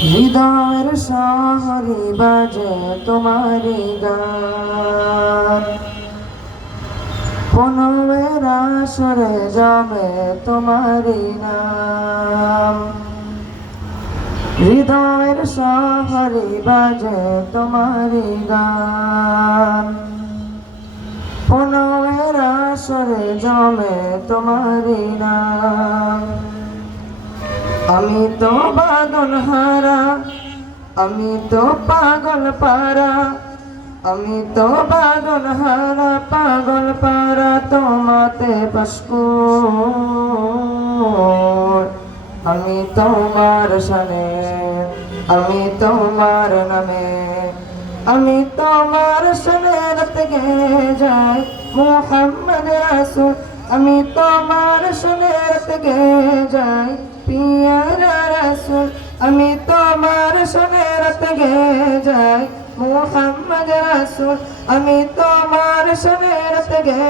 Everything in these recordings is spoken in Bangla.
হৃদয়ের শহরে বাজে তোমারি গান, পনমের আসরে জমে তোমারি নাম। হৃদয়ের শহরে বাজে তোমারি গান, পনমের আসরে জমে তোমারি নাম। আমি তো বাদন হারা, আমি তো পাগল পারা, আমি তো বাদন হারা পাগল পারা তোমাতে পশকুর। আমি তোমার শানে, আমি তোমার নামে, আমি তোমার শানে রাত গে যাই মুহাম্মদ রাসূল। আমি তোমার শানে রাত গে যাই পিয়ারা রাসূল। আমি তোমার শানে রাত গে যাই মুহাম্মদ রাসূল। আমি তোমার শানে রাত গে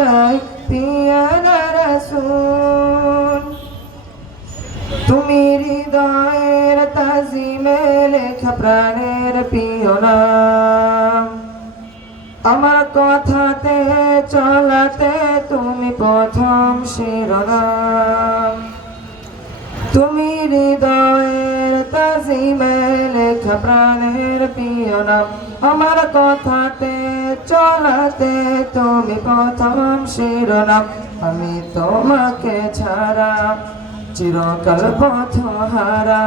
যাই পিয়ারা রাসূল। তুমি হৃদয়ের তাজিমে লেখা প্রাণের প্রিয় নাম, আমার কথাতে চলাতে তুমি প্রথম শিরোনাম। তুমি হৃদয়ের তাজিমে লেখা প্রাণের প্রিয় নাম, আমার কথাতে চলাতে তুমি প্রথম শিরোনাম। আমি তোমাকে ছাড়া চিরকাল পথহারা,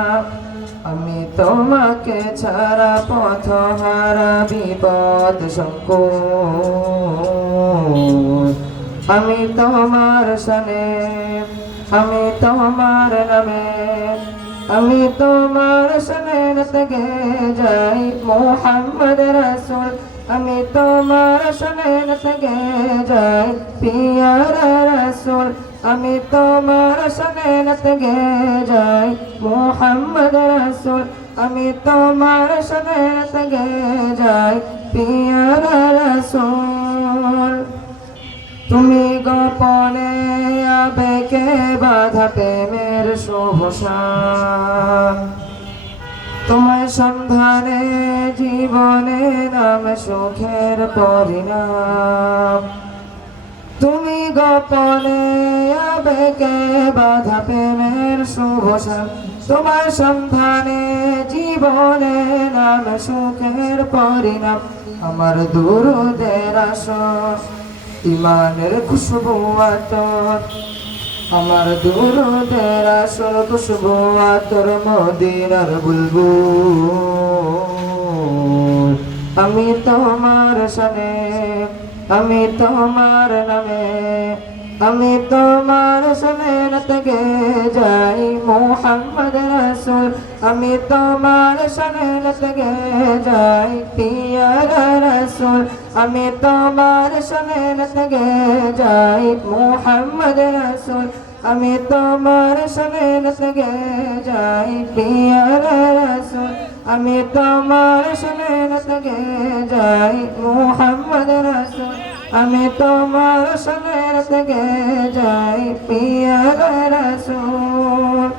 আমি তোমাকে ছাড়া পথহারা বিপদ সংকুল। আমি তোমার শানে, আমি তোমার নামে, আমি তোমার শানে রাত গে যাই মুহাম্মদ রাসূল। আমি তোমার শানে রাত গে যাই পিয়ারা রাসূল। আমি তোমার শানে রাত গে যাই মুহাম্মদ রাসূল। আমি তোমার শানে রাত গে যাই পিয়ারা রাসূল। তুমি গোপনে আবেগে বাধা প্রেমের শুভসান, তোমার সন্ধানে জীবনে নাম সুখের পরিণাম। তুমি গোপনে আবেগে বাধা প্রেমের শুভসান, তোমার সন্ধানে জীবনে নাম সুখের পরিণাম। আমার দুরুদের আসর ইমানের খুশবু আতর, আমার দুরুদের আসর খুশবু আতর মদিনার বুলবুল। আমি তোমার শানে, আমি তোমার নামে, আমি তোমার শানে রাত গে যাই মুহাম্মদ রাসূল। আমি তোমার শানে রাত গে যাই পিয়ারা রাসূল। আমি তোমার শানে রাত গে যাই মুহাম্মদ রাসূল। আমি তোমার শানে রাত গে যাই পিয়ারা রাসূল। আমি তোমার শানে রাত গে যাই মুহাম্মদ রাসূল। আমি তোমার শানে রাত গে যাই পিয়ারা রাসূল।